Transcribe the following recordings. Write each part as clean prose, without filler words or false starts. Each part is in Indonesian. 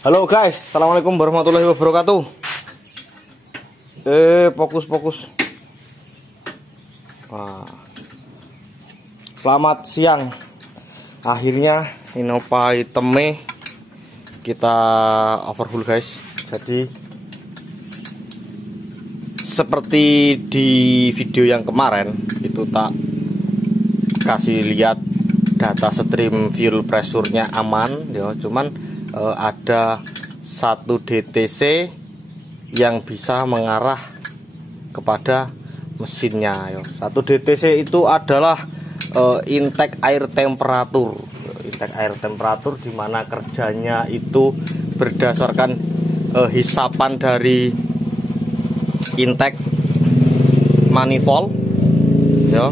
Halo guys, assalamualaikum warahmatullahi wabarakatuh. Fokus. Wah. Selamat siang. Akhirnya Innova iteme kita overhaul guys. Jadi seperti di video yang kemarin itu tak kasih lihat data stream fuel pressure-nya aman ya, cuman ada satu DTC yang bisa mengarah kepada mesinnya ya. Satu DTC itu adalah intake air temperatur. Intake air temperatur di mana kerjanya itu berdasarkan hisapan dari intake manifold ya.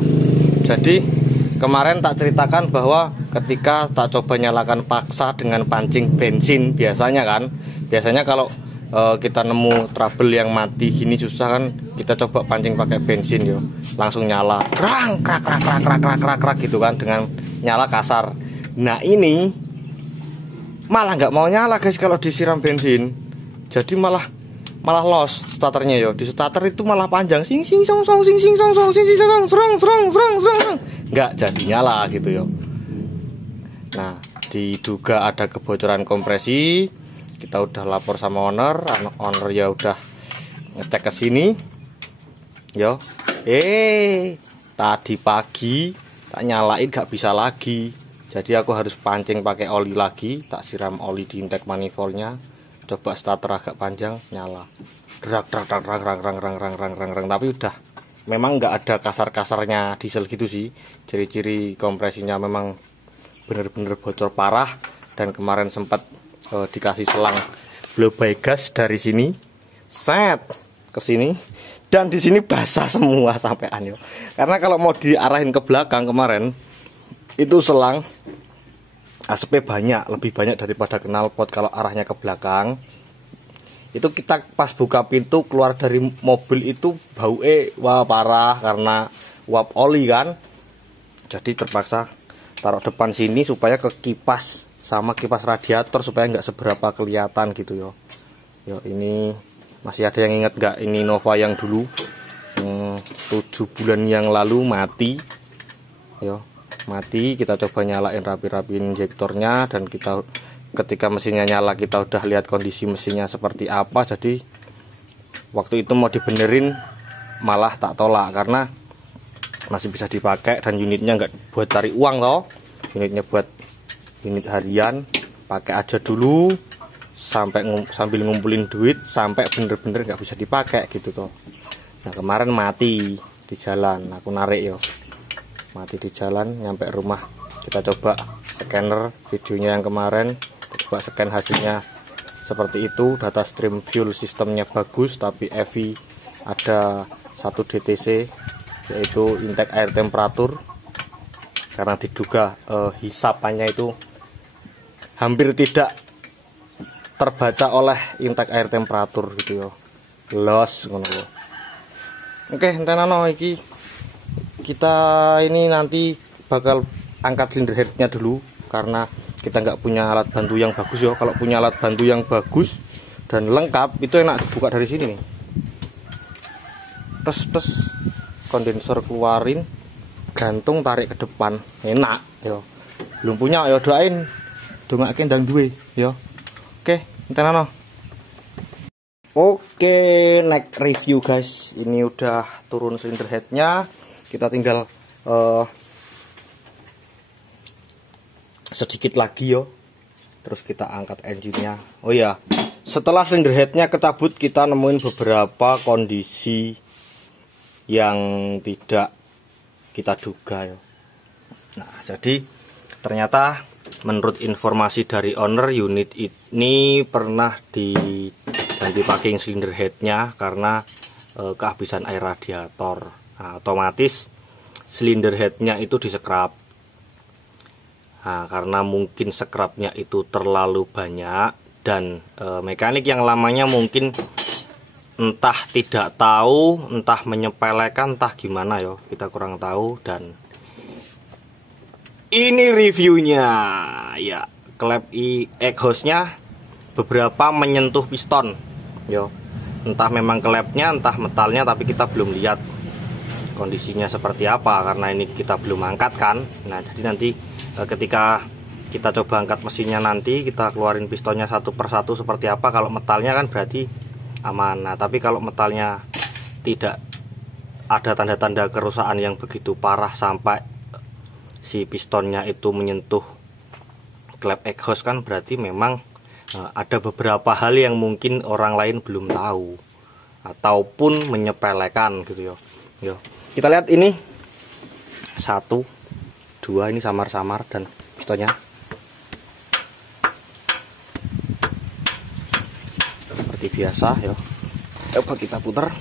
Jadi kemarin tak ceritakan bahwa ketika tak coba nyalakan paksa dengan pancing bensin biasanya kalau kita nemu trouble yang mati gini susah kan, kita coba pancing pakai bensin yo, langsung nyala krang krak gitu kan, dengan nyala kasar. Nah ini malah nggak mau nyala guys kalau disiram bensin, jadi malah los starternya yo. Di starter itu malah panjang sing sing song song sing sing song song sing sing song serong nggak jadi nyala gitu yo. Nah diduga ada kebocoran kompresi, kita udah lapor sama owner ya udah ngecek ke sini yo. Tadi pagi tak nyalain gak bisa lagi, jadi aku harus pancing pakai oli lagi, tak siram oli di intake manifoldnya. Coba starter agak panjang, nyala rang, tapi udah memang nggak ada kasar-kasarnya diesel gitu sih. Ciri-ciri kompresinya memang bener-bener bocor parah, dan kemarin sempat dikasih selang blow by gas dari sini set ke sini, dan di sini basah semua sampean yo. Karena kalau mau diarahin ke belakang kemarin itu selang asapnya banyak, lebih banyak daripada knalpot kalau arahnya ke belakang. Itu kita pas buka pintu keluar dari mobil itu baunya wah parah karena uap oli kan. Jadi terpaksa taruh depan sini supaya ke kipas sama kipas radiator supaya nggak seberapa kelihatan gitu yo. Yo ini masih ada yang ingat nggak ini Nova yang dulu 7 bulan yang lalu mati yo. Mati, kita coba nyalain rapi-rapiin injektornya, dan kita ketika mesinnya nyala kita udah lihat kondisi mesinnya seperti apa. Jadi waktu itu mau dibenerin malah tak tolak karena masih bisa dipakai dan unitnya nggak buat cari uang loh, unitnya buat unit harian. Pakai aja dulu sambil ngumpulin duit sampai bener-bener nggak bisa dipakai gitu toh. Nah kemarin mati di jalan, aku narik yo, mati di jalan. Nyampe rumah kita coba scanner videonya yang kemarin, coba scan hasilnya seperti itu. Data stream fuel sistemnya bagus, tapi EV ada satu DTC yaitu intake air temperatur, karena diduga hisapannya itu hampir tidak terbaca oleh intake air temperatur gitu yo. Los ngono. Oke, entenano iki kita ini nanti bakal angkat silinder headnya dulu karena kita nggak punya alat bantu yang bagus ya. Kalau punya alat bantu yang bagus dan lengkap itu enak dibuka dari sini nih. Tes kondensor keluarin, gantung tarik ke depan, enak yo. Belum punya ya doain dongake ndang duwe yo. Oke, entenano. Oke, next review guys. Ini udah turun silinder headnya. Kita tinggal sedikit lagi yo, terus kita angkat engine-nya. Oh ya, setelah silinder headnya kecabut kita nemuin beberapa kondisi yang tidak kita duga yo. Nah jadi ternyata menurut informasi dari owner, unit ini pernah diganti packing silinder headnya karena kehabisan air radiator. Nah, otomatis silinder headnya itu disekrap. Nah, karena mungkin sekrapnya itu terlalu banyak dan mekanik yang lamanya mungkin entah tidak tahu, entah menyepelekan, entah gimana yo, kita kurang tahu. Dan ini reviewnya ya, klep exhaustnya beberapa menyentuh piston yo. Entah memang klepnya entah metalnya, tapi kita belum lihat kondisinya seperti apa karena ini kita belum angkat kan. Nah jadi nanti ketika kita coba angkat mesinnya, nanti kita keluarin pistonnya satu persatu seperti apa. Kalau metalnya kan berarti aman. Nah tapi kalau metalnya tidak ada tanda-tanda kerusakan yang begitu parah sampai si pistonnya itu menyentuh klep exhaust, kan berarti memang ada beberapa hal yang mungkin orang lain belum tahu ataupun menyepelekan gitu yo. Kita lihat ini 1, 2 ini samar-samar dan pistonnya seperti biasa yo. Coba kita putar.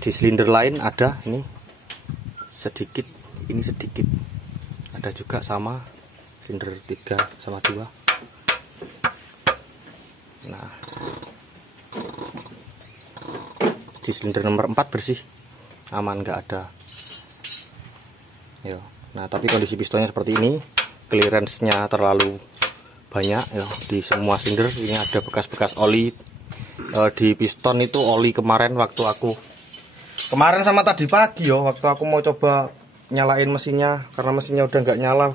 Di silinder lain ada ini sedikit, ini sedikit. Ada juga sama silinder 3 sama 2. Nah, di silinder nomor 4 bersih, aman, nggak ada. Yo. Nah, tapi kondisi pistonnya seperti ini, clearance-nya terlalu banyak yo. Di semua silinder ini ada bekas-bekas oli. Di piston itu oli kemarin sama tadi pagi yo, waktu aku mau coba nyalain mesinnya, karena mesinnya udah nggak nyala,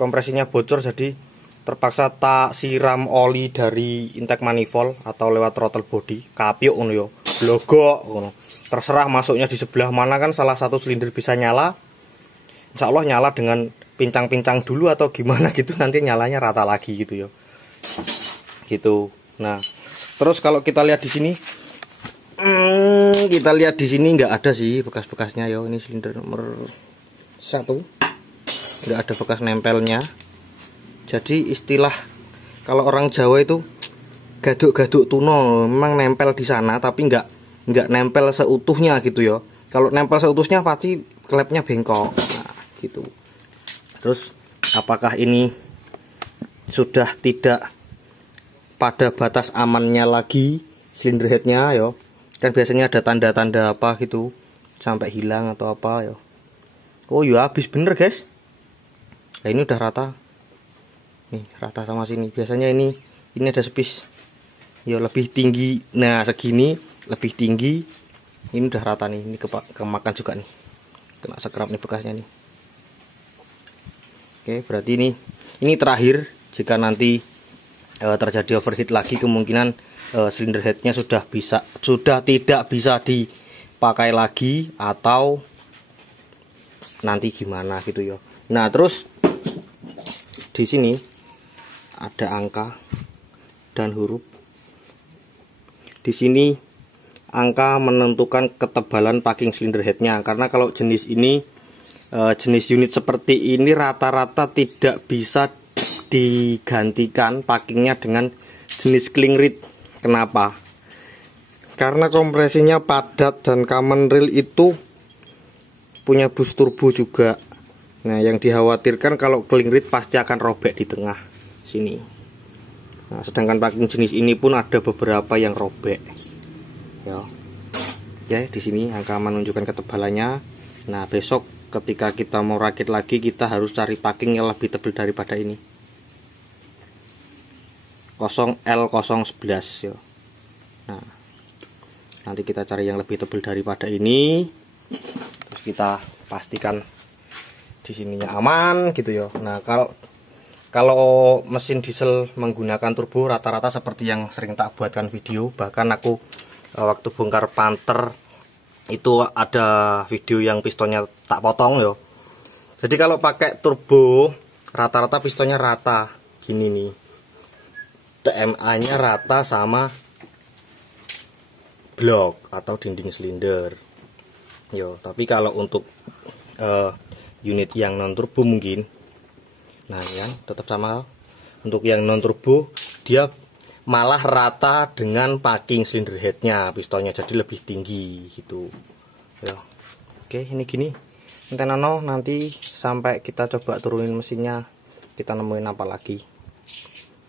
kompresinya bocor, jadi terpaksa tak siram oli dari intake manifold atau lewat throttle body. Kapiuk ngono yo, blogok ngono. Terserah masuknya di sebelah mana, kan salah satu silinder bisa nyala. Insya Allah nyala dengan pincang-pincang dulu atau gimana gitu, nanti nyalanya rata lagi gitu yo. Gitu. Nah, terus kalau kita lihat di sini, nggak ada sih bekas-bekasnya yo. Ini silinder nomor 1 nggak ada bekas nempelnya. Jadi istilah kalau orang Jawa itu gaduk-gaduk tuno, memang nempel di sana tapi nggak nempel seutuhnya gitu yo. Kalau nempel seutuhnya pasti klepnya bengkok. Nah, gitu. Terus apakah ini sudah tidak pada batas amannya lagi silinder headnya yo? Kan biasanya ada tanda-tanda apa gitu sampai hilang atau apa yo. Oh ya habis bener guys. Nah ini udah rata. Nih rata sama sini. Biasanya ini ada spis ya lebih tinggi. Nah segini lebih tinggi. Ini udah rata nih. Ini kemakan juga nih. Kena sekerap nih bekasnya nih. Oke, berarti ini terakhir. Jika nanti terjadi overheat lagi, kemungkinan silinder headnya sudah tidak bisa dipakai lagi atau nanti gimana gitu ya. Nah terus di sini ada angka dan huruf. Di sini angka menentukan ketebalan packing silinder headnya, karena kalau jenis ini jenis unit seperti ini rata-rata tidak bisa digantikan packingnya dengan jenis cling rate. Kenapa? Karena kompresinya padat dan common rail itu punya bus turbo juga. Nah yang dikhawatirkan kalau cling rate pasti akan robek di tengah sini. Nah sedangkan packing jenis ini pun ada beberapa yang robek ya. Ya di sini angka menunjukkan ketebalannya. Nah besok ketika kita mau rakit lagi, kita harus cari packing yang lebih tebal daripada ini. 0L011 yo. Nah, nanti kita cari yang lebih tebal daripada ini. Terus kita pastikan di sininya aman gitu yo. Nah, kalau mesin diesel menggunakan turbo rata-rata seperti yang sering tak buatkan video, bahkan aku waktu bongkar Panther itu ada video yang pistonnya tak potong yo. Jadi kalau pakai turbo rata-rata pistonnya rata gini nih. TMA-nya rata sama blok atau dinding silinder. Yo, tapi kalau untuk unit yang non turbo mungkin, nah ya tetap sama. Untuk yang non turbo dia malah rata dengan packing silinder headnya, pistonnya jadi lebih tinggi gitu. Yo, oke ini gini. Nanti sampai kita coba turunin mesinnya, kita nemuin apa lagi.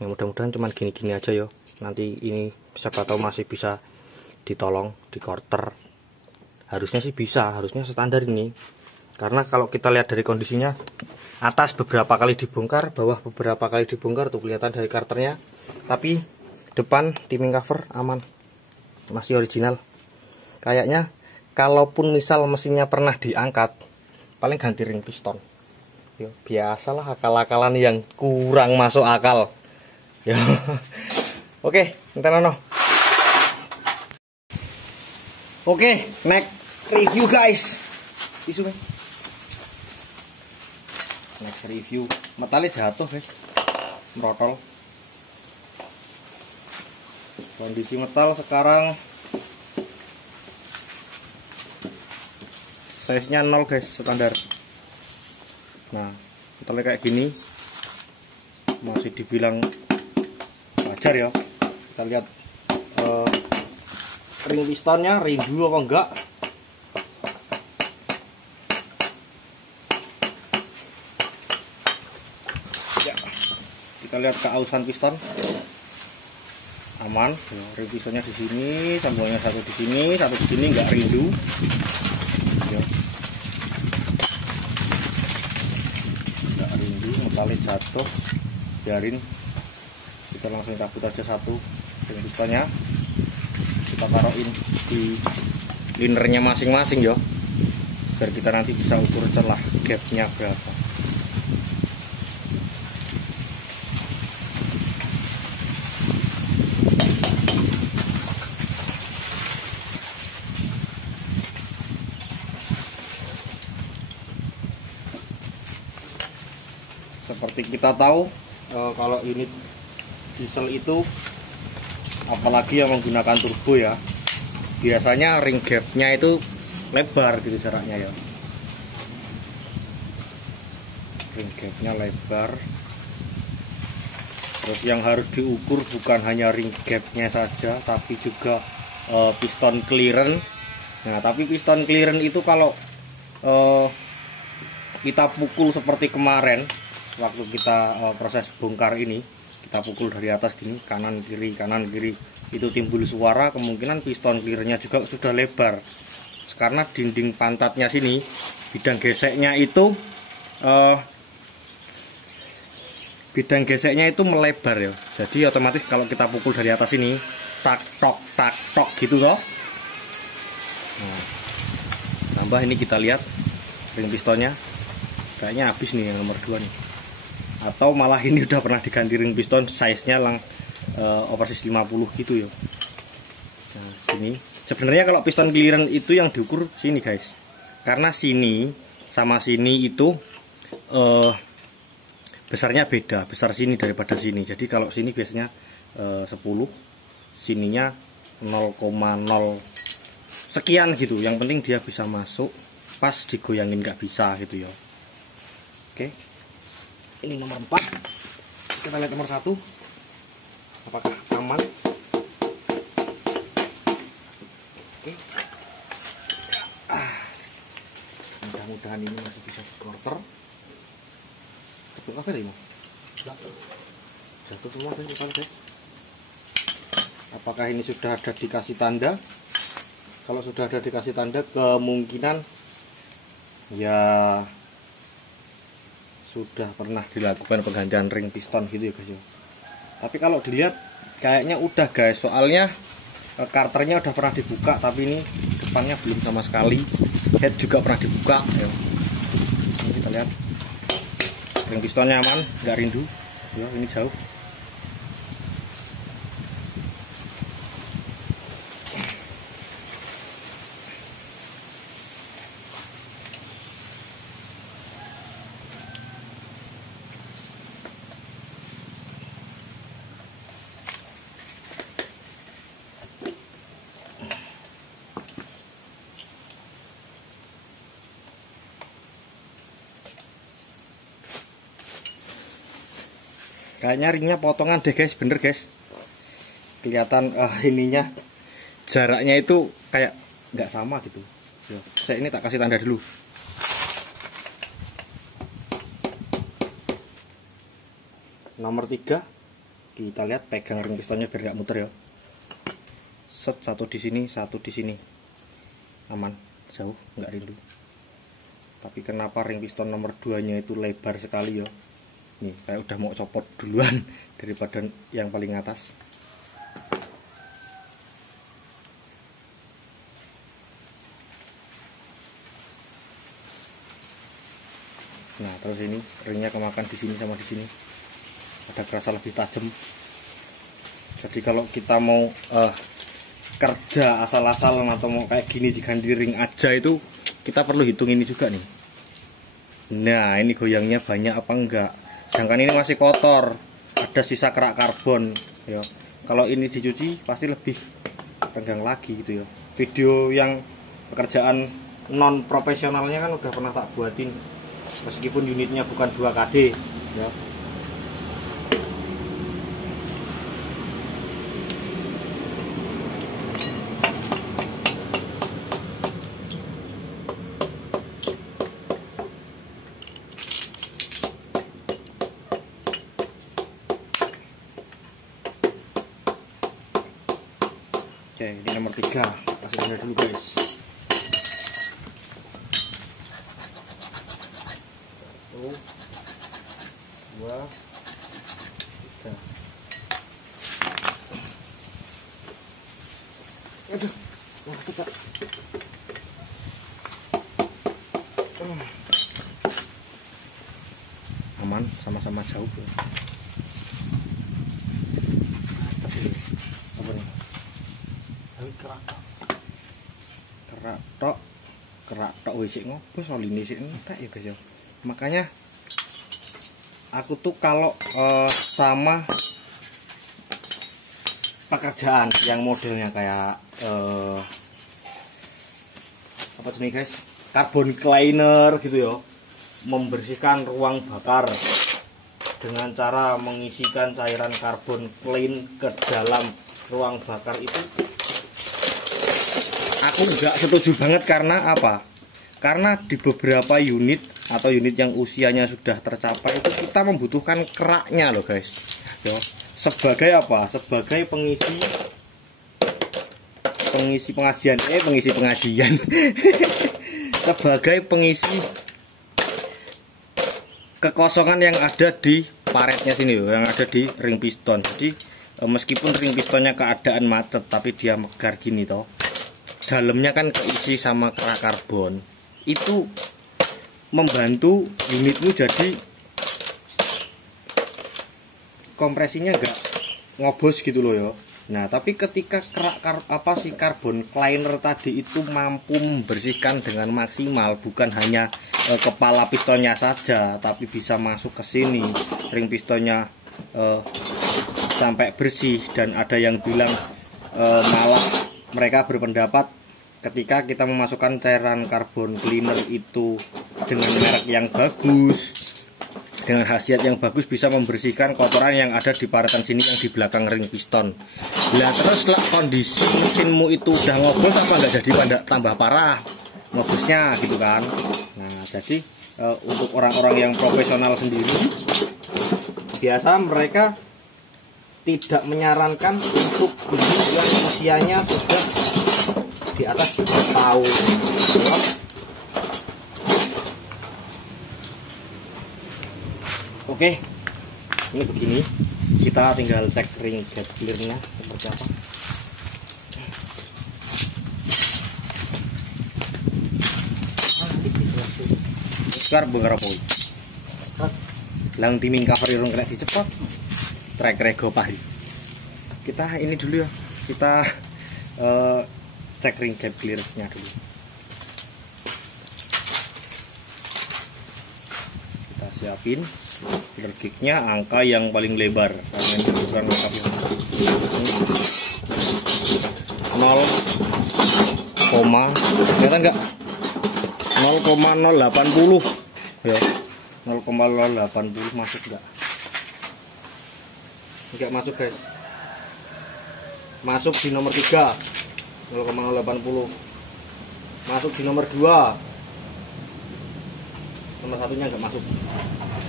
Ya, mudah-mudahan cuman gini-gini aja yo. Nanti ini siapa tahu masih bisa ditolong di quarter. Harusnya sih bisa, harusnya standar ini. Karena kalau kita lihat dari kondisinya, atas beberapa kali dibongkar, bawah beberapa kali dibongkar, tuh kelihatan dari karternya. Tapi depan timing cover aman, masih original. Kayaknya kalaupun misal mesinnya pernah diangkat, paling ganti ring piston. Yo, biasalah akal-akalan yang kurang masuk akal. Yo. Oke, entar Oke, next review guys. Isu kan? Next review, metalnya jatuh guys, merotol. Kondisi metal sekarang size nya 0 guys, standar. Nah, metalnya kayak gini masih dibilang wajar ya. Kita lihat ring pistonnya rindu apa enggak. Ya, kita lihat keausan piston aman. Ring pistonnya di sini, sambungannya satu di sini enggak rindu. Ya. Enggak rindu, metalnya jatuh. Biarin, kita langsung cabut aja satu ring pistonnya. Kita taruhin di linernya masing-masing yo, biar kita nanti bisa ukur celah gapnya berapa. Seperti kita tahu, kalau unit diesel itu, apalagi yang menggunakan turbo ya, biasanya ring gapnya itu lebar gitu jaraknya ya. Ring gapnya lebar. Terus yang harus diukur bukan hanya ring gapnya saja, tapi juga piston clearance. Nah, tapi piston clearance itu kalau kita pukul seperti kemarin waktu kita proses bongkar ini, kita pukul dari atas gini, kanan kiri, itu timbul suara, kemungkinan piston clearnya juga sudah lebar. Karena dinding pantatnya sini, bidang geseknya itu melebar ya. Jadi otomatis kalau kita pukul dari atas ini, tak tok gitu loh. Nah, tambah ini kita lihat ring pistonnya, kayaknya habis nih yang nomor 2 nih. Atau malah ini udah pernah diganti ring piston, size-nya oversis 50 gitu ya. Nah, sini sebenarnya kalau piston clearance itu yang diukur sini guys, karena sini sama sini itu besarnya beda, besar sini daripada sini. Jadi kalau sini biasanya 10, sininya 0,0 sekian gitu. Yang penting dia bisa masuk, pas digoyangin nggak bisa gitu ya. Oke, ini nomor 4. Kita lihat nomor 1, apakah aman. Oke. Mudah-mudahan ini masih bisa dikorter. Tepuk apa ini? Jatuh semua guys. Apakah ini sudah ada dikasih tanda? Kalau sudah ada dikasih tanda, kemungkinan ya sudah pernah dilakukan penggantian ring piston gitu ya guys ya. Tapi kalau dilihat kayaknya udah guys, soalnya karternya udah pernah dibuka, tapi ini depannya belum sama sekali. Head juga pernah dibuka ya. Ini kita lihat ring pistonnya aman, nggak rindu ya, ini jauh. Kayaknya ringnya potongan deh guys, bener guys. Kelihatan ininya, jaraknya itu kayak nggak sama gitu. Saya ini tak kasih tanda dulu. Nomor 3, kita lihat pegang ring pistonnya biar nggak muter ya. Set, satu di sini, satu di sini, aman, jauh, nggak rindu. Tapi kenapa ring piston nomor 2 nya itu lebar sekali ya. Nih kayak udah mau copot duluan daripada yang paling atas. Nah terus ini ringnya kemakan di sini sama di sini, ada kerasa lebih tajam. Jadi kalau kita mau kerja asal-asalan atau mau kayak gini diganti ring aja itu kita perlu hitung ini juga nih. Nah ini goyangnya banyak apa enggak, sedangkan ini masih kotor, ada sisa kerak karbon ya. Kalau ini dicuci pasti lebih renggang lagi gitu ya. Video yang pekerjaan non profesionalnya kan udah pernah tak buatin, meskipun unitnya bukan 2KD ya. Oke, ini nomor 3, kasih tanda dulu guys. Oh, 2, 3. Aduh, cepat. Aman, sama-sama jauh ya. Apa nih? Kerak tok wis ngobos oline sik entek ya guys ya. Makanya aku tuh kalau sama pekerjaan yang modelnya kayak apa tuh nih guys, carbon cleaner gitu ya, membersihkan ruang bakar dengan cara mengisikan cairan karbon clean ke dalam ruang bakar itu aku nggak setuju banget. Karena apa? Karena di beberapa unit atau unit yang usianya sudah tercapai itu kita membutuhkan keraknya loh guys ya. Sebagai apa? Sebagai pengisi pengajian sebagai pengisi kekosongan yang ada di paretnya sini loh, yang ada di ring piston. Jadi meskipun ring pistonnya keadaan macet tapi dia megar gini toh, dalamnya kan keisi sama kerak karbon, itu membantu unitmu jadi kompresinya enggak ngobos gitu loh ya. Nah tapi ketika karbon cleaner tadi itu mampu membersihkan dengan maksimal, bukan hanya kepala pistonnya saja tapi bisa masuk ke sini, ring pistonnya sampai bersih. Dan ada yang bilang malah mereka berpendapat ketika kita memasukkan cairan carbon cleaner itu dengan merek yang bagus, dengan khasiat yang bagus, bisa membersihkan kotoran yang ada di paretan sini yang di belakang ring piston. Nah terus lah kondisi mesinmu itu udah ngobos apa nggak jadi tambah parah ngobosnya gitu kan. Nah jadi untuk orang-orang yang profesional sendiri biasa mereka tidak menyarankan untuk unit yang usianya sudah di atas 2 tahun. Oke, ini begini, kita tinggal cek ring gap clearnya seperti apa. Sekarang bengar apa? Lang timing cover irung kena dicepot. Trek rego pahri. Kita ini dulu ya, kita cek ring gap clearnya dulu. Kita siapin gignya angka yang paling lebar karena ini bukan lengkap yang 0, kelihatan nggak? 0,080 ya, 0,080 masuk nggak? Nggak masuk guys, masuk di nomor 3 0,080, masuk di nomor 2, nomor 1-nya nggak masuk.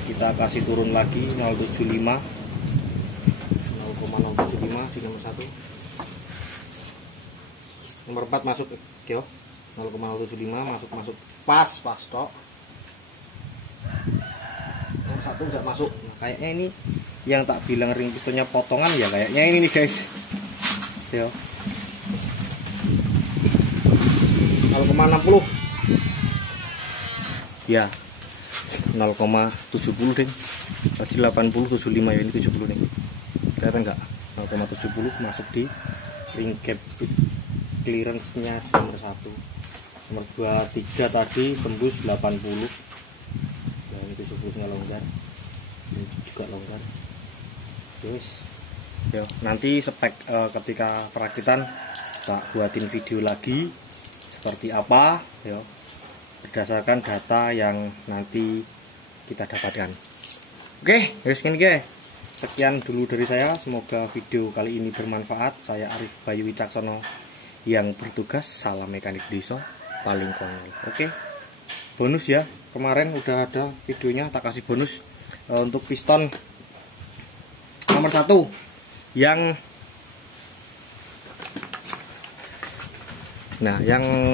Kita kasih turun lagi 0,075 di nomor 1. Nomor 4 masuk, oke, 0,075 masuk pas tok. Yang satu nggak masuk. Nah, kayaknya ini yang tak bilang ring pistonnya potongan ya, kayaknya ini nih guys. Yo. 0,60 ya, 0,70 deh. Tadi 80 75 ya, ini 70 nih. Kelihatan nggak? 0,70 masuk di ring gap clearance-nya nomor 1. Nomor 23 tadi tembus 80. Ya, ini 70-nya longgar. Ini juga longgar. Terus yo, nanti spek ketika perakitan tak buatin video lagi seperti apa yo, berdasarkan data yang nanti kita dapatkan. Oke, guys, ini guys. Sekian dulu dari saya. Semoga video kali ini bermanfaat. Saya Arif Bayu Wicaksono yang bertugas. Salam mekanik desa paling konyol. Oke. Bonus ya. Kemarin udah ada videonya, tak kasih bonus untuk piston nomor 1 yang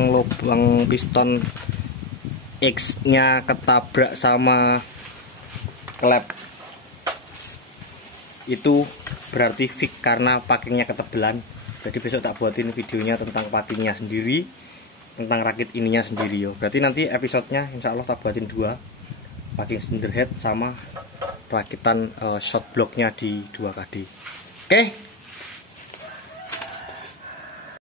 lubang piston X-nya ketabrak sama klep. Itu berarti fix karena packingnya ketebelan. Jadi besok tak buatin videonya tentang packingnya sendiri, tentang rakit ininya sendiri yo. Berarti nanti episodenya insya Allah tak buatin 2, packing cylinder head sama perakitan shot blocknya di 2KD. Oke.